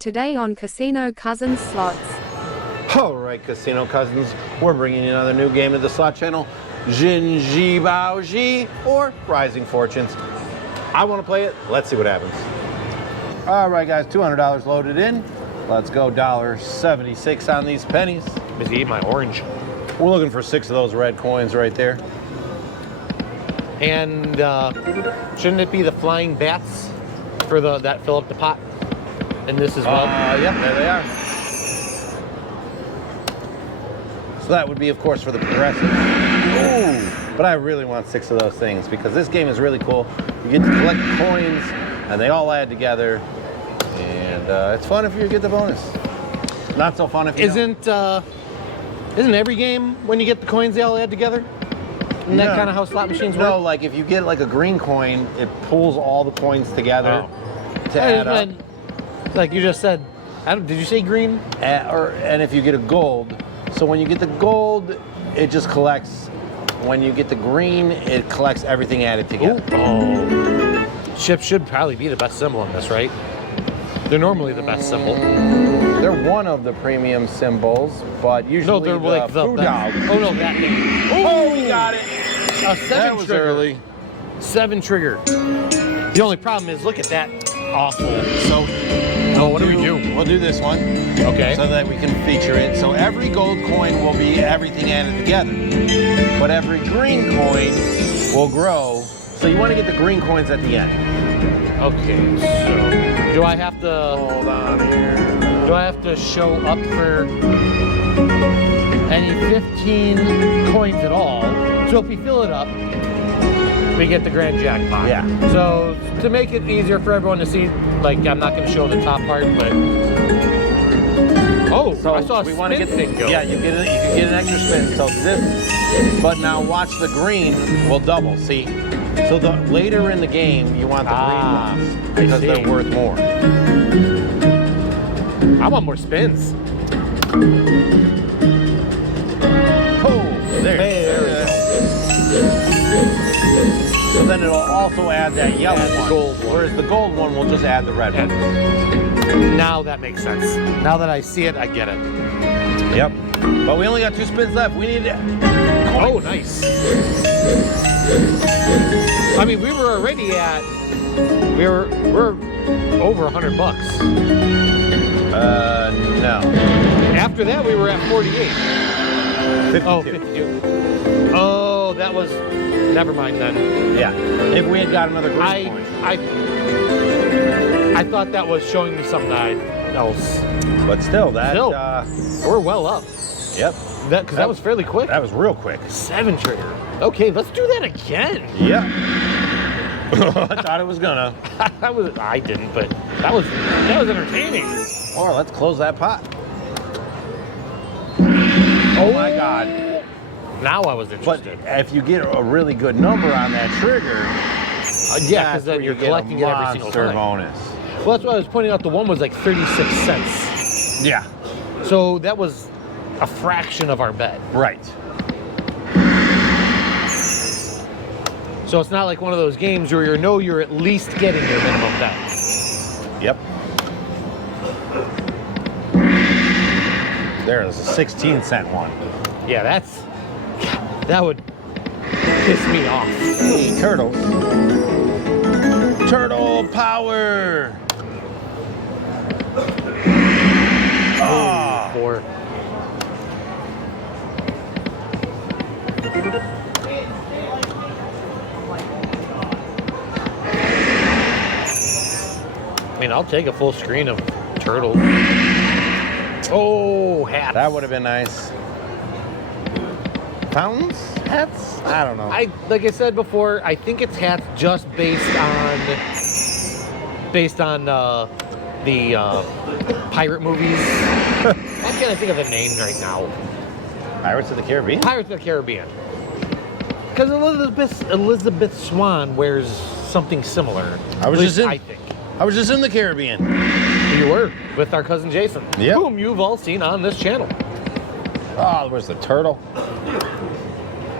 Today on Casino Cousins Slots. Alright, Casino Cousins, we're bringing you another new game of the slot channel, Jinji Baoji, or Rising Fortunes. I want to play it. Let's see what happens. Alright guys, $200 loaded in. Let's go $1.76 on these pennies. Busy eating my orange. We're looking for 6 of those red coins right there. And shouldn't it be the flying bats for that fill up the pot? And this as well? Yep, there they are. So that would be, of course, for the progressive. Ooh, but I really want 6 of those things because this game is really cool. You get to collect coins, and they all add together, and it's fun if you get the bonus. Not so fun if you don't. Isn't every game when you get the coins they all add together? Isn't that kind of how slot machines work? No, like if you get like a green coin, it pulls all the coins together to add up. Like you just said, did you say green? And if you get a gold, so when you get the gold, it just collects. When you get the green, it collects everything added together. Oh, chips should probably be the best symbol in this, right? They're normally the best symbol. They're one of the premium symbols, but usually they're like the dog. Oh no, that thing. Oh, we got it. A 7 that was trigger. Early. 7 trigger. The only problem is, look at that. Awful. So, what do we do? We'll do this one. Okay. So that we can feature it. So every gold coin will be everything added together, but every green coin will grow. So you want to get the green coins at the end. Okay. So, do I have to? Hold on here. Do I have to show up for any 15 coins at all? So if we fill it up, we get the grand jackpot. Yeah. So to make it easier for everyone to see, like I'm not going to show the top part, but So I saw a we spin want to get thing go. Yeah, you can get an extra spin. So this, but now watch the green will double. See, so the later in the game you want the green ones because they're worth more. I want more spins. Oh, there we go. So then it'll also add that yellow one. Gold one. Whereas the gold one will just add the red one. Now that makes sense. Now that I see it, I get it. Yep. But we only got 2 spins left. We need Oh, nice. I mean, we were already at. We're over $100. No. After that, we were at 48. 52. Oh, 52. Oh, that was. Never mind then. Yeah. If we had got another green coin. I thought that was showing me something else. But still, that. We're well up. Yep. Because that was fairly quick. That was real quick. 7 trigger. Okay, let's do that again. Yep. I thought it was gonna. I didn't, but that was entertaining. Or let's close that pot. Oh my God. Now I was interested. But if you get a really good number on that trigger, yeah, because then you're collecting it every single time. Bonus. Well, that's why I was pointing out. The one was like 36 cents. Yeah. So that was a fraction of our bet. Right. So it's not like one of those games where you're at least getting your minimum bet. Yep. There's a 16-cent one. Yeah, that would piss me off. Hey, turtles. Turtle power. Oh, 4. I mean, I'll take a full screen of turtles. Oh, hats. That would have been nice. Fountains? Hats? I don't know. Like I said before, I think it's hats just based on the pirate movies. Why can't I think of the name right now? Pirates of the Caribbean? Pirates of the Caribbean. Because Elizabeth Swann wears something similar. I think. I was just in the Caribbean. You were with our cousin Jason, whom you've all seen on this channel. Oh, where's the turtle?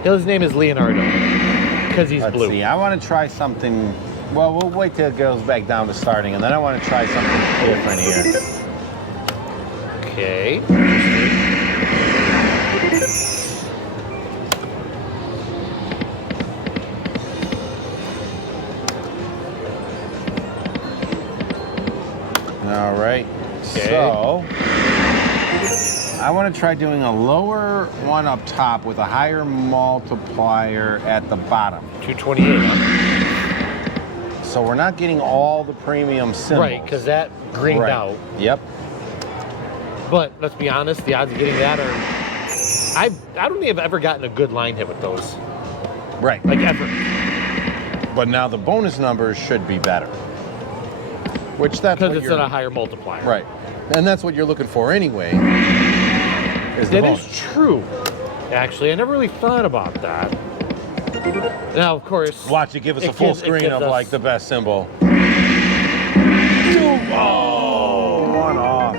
His name is Leonardo because he's blue. Let's see. I want to try something. Well, we'll wait till it goes back down to starting, and then I want to try something different here. All right. Okay. So I want to try doing a lower one up top with a higher multiplier at the bottom. 228, huh? So we're not getting all the premium symbols. Right, because that greened out. Yep. But let's be honest, the odds of getting that are... I don't think I've ever gotten a good line hit with those. Right. Like, ever. But now the bonus numbers should be better. Which that's Because it's at a higher multiplier. Right. And that's what you're looking for anyway. That is true. Actually, I never really thought about that. Now, of course... Watch it give us a full screen of like the best symbol. Oh, one off.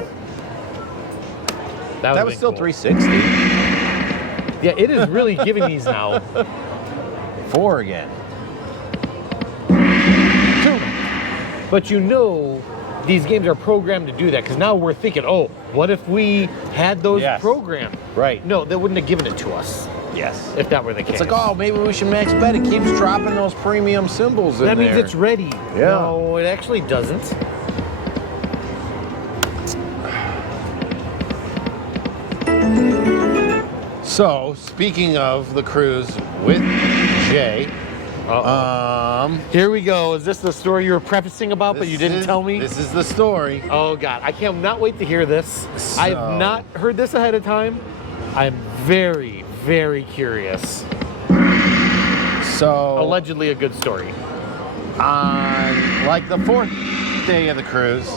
That was still cool. 360. Yeah, it is really giving these now. 4 again. 2. But you know, these games are programmed to do that because now we're thinking, oh, what if we had those programmed? Right. No, they wouldn't have given it to us. Yes. If that were the case. It's like, oh, maybe we should max bet. It keeps dropping those premium symbols in there. That means it's ready. Yeah. No, it actually doesn't. So, speaking of the cruise with Jay, here we go. Is this the story you were prefacing about, but you didn't tell me? This is the story. Oh, God. I cannot wait to hear this. I have not heard this ahead of time. I'm very, very curious. So, allegedly a good story. On like the 4th day of the cruise,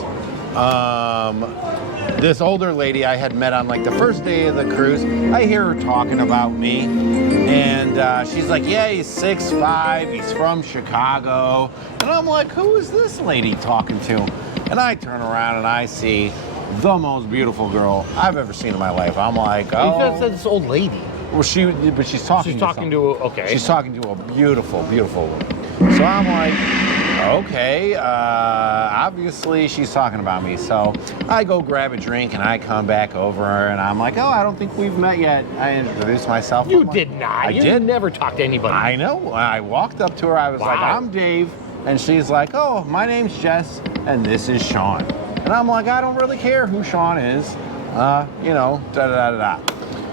this older lady I had met on like the first day of the cruise, I hear her talking about me, and she's like, yeah, he's 6'5", he's from Chicago, and I'm like, who is this lady talking to? And I turn around and I see the most beautiful girl I've ever seen in my life. I'm like, oh. You said this old lady. Well, she's talking. She's talking to okay. She's talking to a beautiful, beautiful woman. So I'm like, okay, obviously she's talking about me. So I go grab a drink and I come back over and I'm like, oh, I don't think we've met yet. I introduced myself. You did not. I did never talk to anybody. I know. I walked up to her. I was like, I'm Dave. And she's like, oh, my name's Jess and this is Sean. And I'm like, I don't really care who Sean is. You know, da-da-da-da-da.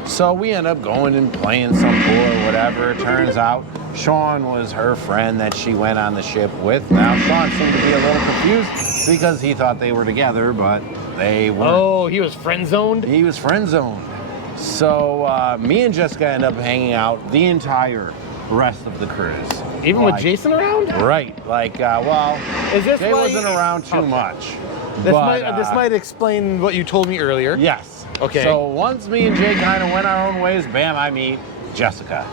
So we end up going and playing some pool or whatever. It turns out Sean was her friend that she went on the ship with. Now, Sean seemed to be a little confused because he thought they were together, but they weren't. Oh, he was friend-zoned? He was friend-zoned. So me and Jessica end up hanging out the entire rest of the cruise. Even with Jason around? Right. Like, well, is this Jay wasn't around too much. This might explain what you told me earlier. Yes. Okay. So once me and Jay kind of went our own ways, bam, I meet Jessica.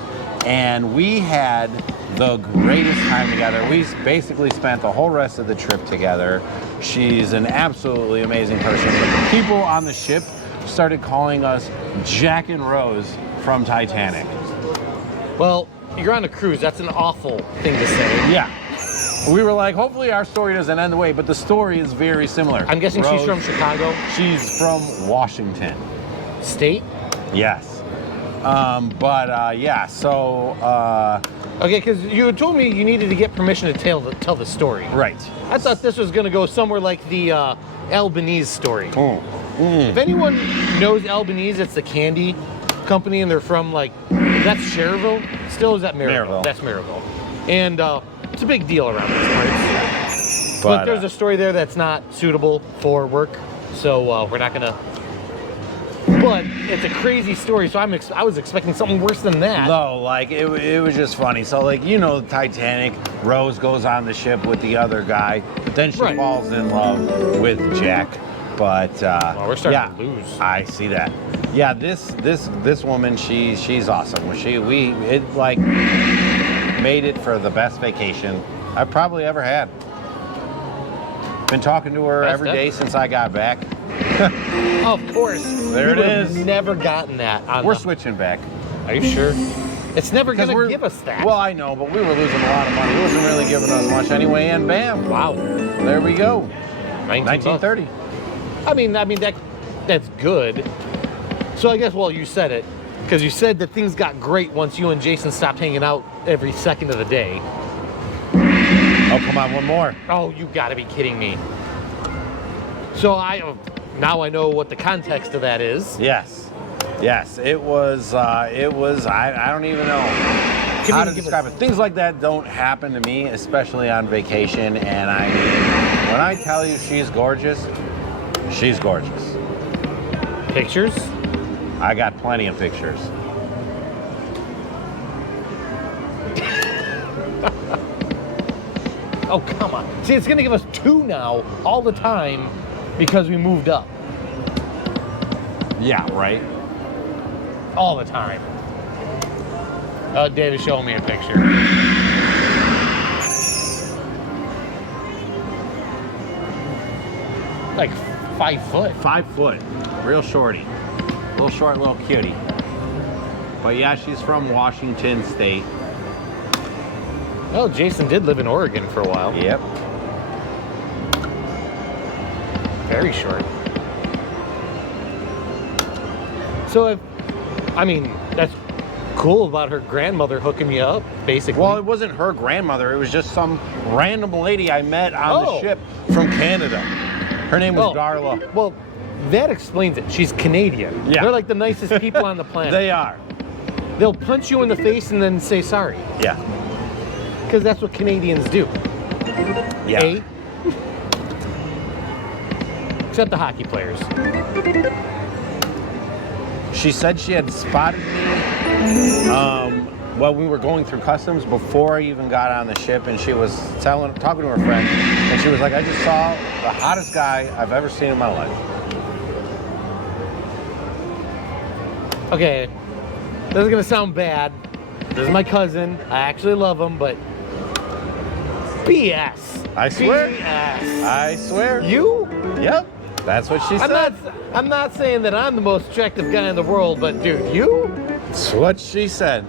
And we had the greatest time together. We basically spent the whole rest of the trip together. She's an absolutely amazing person. But the people on the ship started calling us Jack and Rose from Titanic. Well, you're on a cruise. That's an awful thing to say. Yeah. We were like, hopefully our story doesn't end the way, but the story is very similar. I'm guessing she's from Chicago? She's from Washington. State? Yes. Yeah, so... okay, because you had told me you needed to get permission to tell the story. Right. I thought this was going to go somewhere like the Albanese story. If anyone knows Albanese, it's the candy company, and they're from, like, that's Cherville? Still, is that Maryville? That's Maryville. And it's a big deal around these parts. But there's a story there that's not suitable for work, so we're not going to... But it's a crazy story, so I was expecting something worse than that. No, like, it was just funny. So, like, you know, Titanic, Rose goes on the ship with the other guy, but then she falls in love with Jack. But, we're starting to lose. I see that. Yeah, this woman, she's awesome. It made it for the best vacation I've probably ever had. Been talking to her every day since I got back. Of course. There it is. Never gotten that. We're switching back. Are you sure? It's never going to give us that. Well, I know, but we were losing a lot of money. It wasn't really giving us much anyway, and bam. Wow. There we go. 1930. I mean that's good. So I guess, well, you said it. Because you said that things got great once you and Jason stopped hanging out every second of the day. Oh, come on, one more. Oh, you gotta be kidding me. So now I know what the context of that is. Yes. Yes, it was, I don't even know how to describe it. Things like that don't happen to me, especially on vacation. And I mean, when I tell you she's gorgeous, she's gorgeous. Pictures? I got plenty of pictures. Oh, come on. See, it's going to give us 2 now all the time because we moved up. Yeah, right? All the time. David, show me a picture. Like 5 foot. 5 foot. Real shorty. Little short, little cutie. But yeah, she's from Washington State. Oh, Jason did live in Oregon for a while. Yep. Very short. So, I mean, that's cool about her grandmother hooking you up, basically. Well, it wasn't her grandmother. It was just some random lady I met on the ship from Canada. Her name was Darla. Well, that explains it. She's Canadian. Yeah. They're like the nicest people on the planet. They are. They'll punch you in the face and then say sorry. Yeah. Because that's what Canadians do. Yeah. Eh? Except the hockey players. She said she had spotted me while we were going through customs before I even got on the ship, and she was talking to her friend, and she was like, I just saw the hottest guy I've ever seen in my life. Okay, this is gonna sound bad. This is my cousin. I actually love him, but BS. I swear. BS. I swear. You? Yep. That's what she said. I'm not saying that I'm the most attractive guy in the world, but dude, you? That's what she said.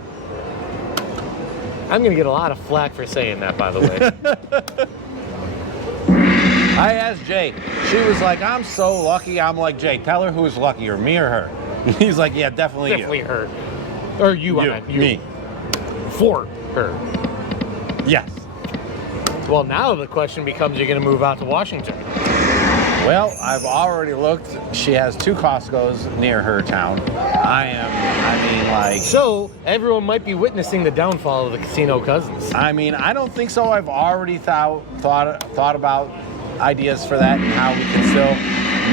I'm gonna get a lot of flack for saying that, by the way. I asked Jay. She was like, I'm so lucky. I'm like, Jay, tell her who's luckier, me or her. He's like, yeah, definitely Definitely you. her. Or you, You. I meant you. Me. For her. Yes. Well, now the question becomes, you're gonna move out to Washington. Well, I've already looked. She has 2 Costco's near her town. So, everyone might be witnessing the downfall of the Casino Cousins. I mean, I don't think so. I've already thought about ideas for that and how we can still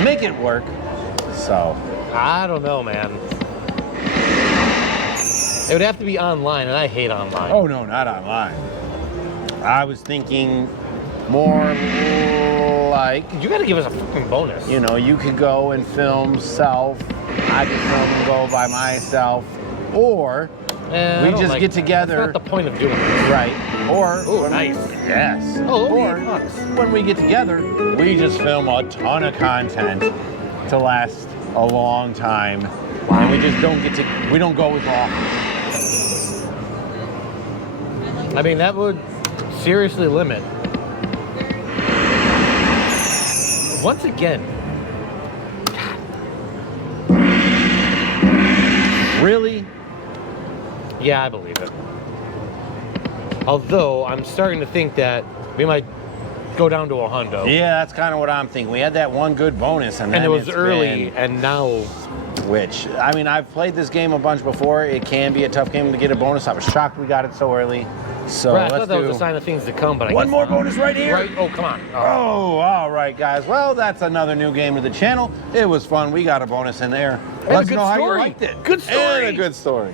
make it work. So, I don't know, man. It would have to be online, and I hate online. oh no, not online. I was thinking more like, You gotta give us a fucking bonus. you know, you could go and film self. I could film and go by myself. Or we just get together. That's not the point of doing this. Right. Or Ooh, nice. Yes. Oh, or nice. when we get together, we just film a ton of content to last a long time. Wow. And we just we don't go as often. I mean, that would seriously limit. Once again, Really? yeah, I believe it. Although, I'm starting to think that we might go down to a hundo. Yeah, that's kind of what I'm thinking. We had that one good bonus, and And then it was it's early, been- and now... which, I mean, I've played this game a bunch before. It can be a tough game to get a bonus. I was shocked we got it so early. So Right, I let's thought that do was a sign of things to come, but I one guess more not. bonus right here. Right? Oh, come on. Oh, all right, guys. Well, that's another new game to the channel. It was fun. We got a bonus in there. And a Let us good know how you story. liked it. Good story. And a good story.